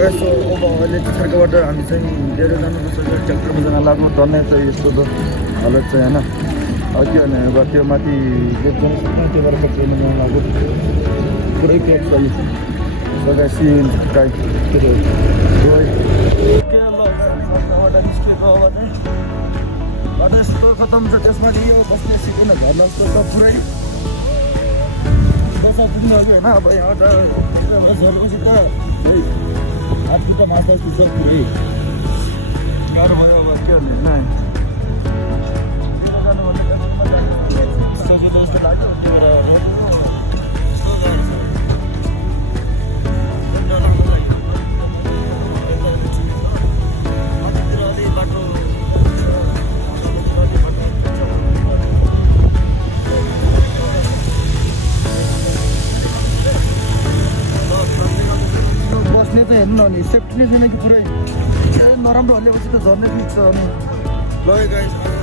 यसो अब अहिले छर्काबाट हामी चाहिँ लिएर जानुपर्छ ट्र्याक्टरमा जान लाग्नु टन्ने चाहिँ यस्तो त हालत चाहिँ होइन अब के भने अब त्यो माथि गेट पनि सक्ने त्यो भएर ट्र्याक्टरमा जान लाग्यो पुरै क्याप छ सबै सिन काइ त्यो यस्तो खतम छ त्यसमा यो बस्ने सिकेन झर्ना जस्तो छ पुरै बसा पुग्नु अघि होइन अब यहाँ त झरेपछि त आफू त माछा जस्तो छ पुरै गाह्रो भयो अब के गर्ने होइन सजिलो जस्तो लाग्यो त्यो बस्ने चाहिँ हेर्नु नि सेफ्टी नै छैन कि पुरै नराम्रो हल्लेपछि त झर्ने फिक्स छ अनि ल गाइस